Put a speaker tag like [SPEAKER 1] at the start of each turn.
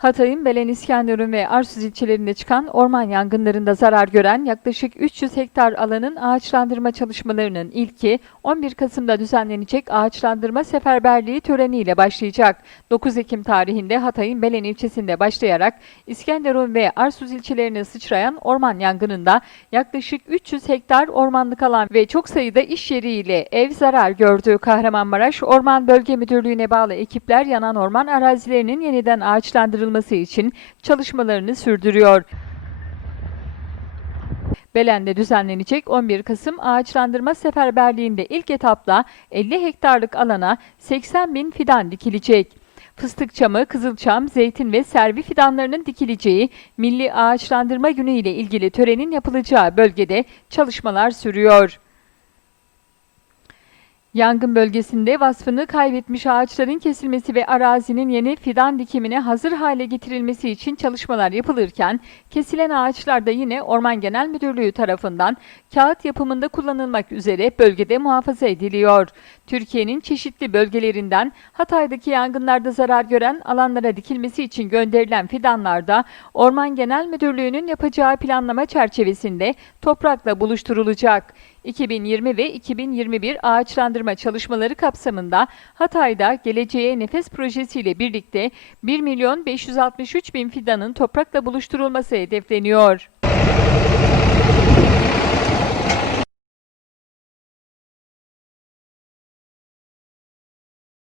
[SPEAKER 1] Hatay'ın Belen İskenderun ve Arsuz ilçelerinde çıkan orman yangınlarında zarar gören yaklaşık 300 hektar alanın ağaçlandırma çalışmalarının ilki 11 Kasım'da düzenlenecek ağaçlandırma seferberliği töreniyle başlayacak. 9 Ekim tarihinde Hatay'ın Belen ilçesinde başlayarak İskenderun ve Arsuz ilçelerine sıçrayan orman yangınında yaklaşık 300 hektar ormanlık alan ve çok sayıda iş yeriyle ev zarar gördü. Kahramanmaraş Orman Bölge Müdürlüğü'ne bağlı ekipler yanan orman arazilerinin yeniden ağaçlandırılması için çalışmalarını sürdürüyor. Belen'de düzenlenecek 11 Kasım ağaçlandırma seferberliğinde ilk etapla 50 hektarlık alana 80 bin fidan dikilecek. Fıstık çamı, kızılçam, zeytin ve servi fidanlarının dikileceği Milli Ağaçlandırma Günü ile ilgili törenin yapılacağı bölgede çalışmalar sürüyor. Yangın bölgesinde vasfını kaybetmiş ağaçların kesilmesi ve arazinin yeni fidan dikimine hazır hale getirilmesi için çalışmalar yapılırken, kesilen ağaçlar da yine Orman Genel Müdürlüğü tarafından kağıt yapımında kullanılmak üzere bölgede muhafaza ediliyor. Türkiye'nin çeşitli bölgelerinden Hatay'daki yangınlarda zarar gören alanlara dikilmesi için gönderilen fidanlar da Orman Genel Müdürlüğü'nün yapacağı planlama çerçevesinde toprakla buluşturulacak. 2020 ve 2021 ağaçlandırma çalışmaları kapsamında Hatay'da Geleceğe Nefes projesiyle birlikte 1 milyon 563 bin fidanın toprakla buluşturulması hedefleniyor.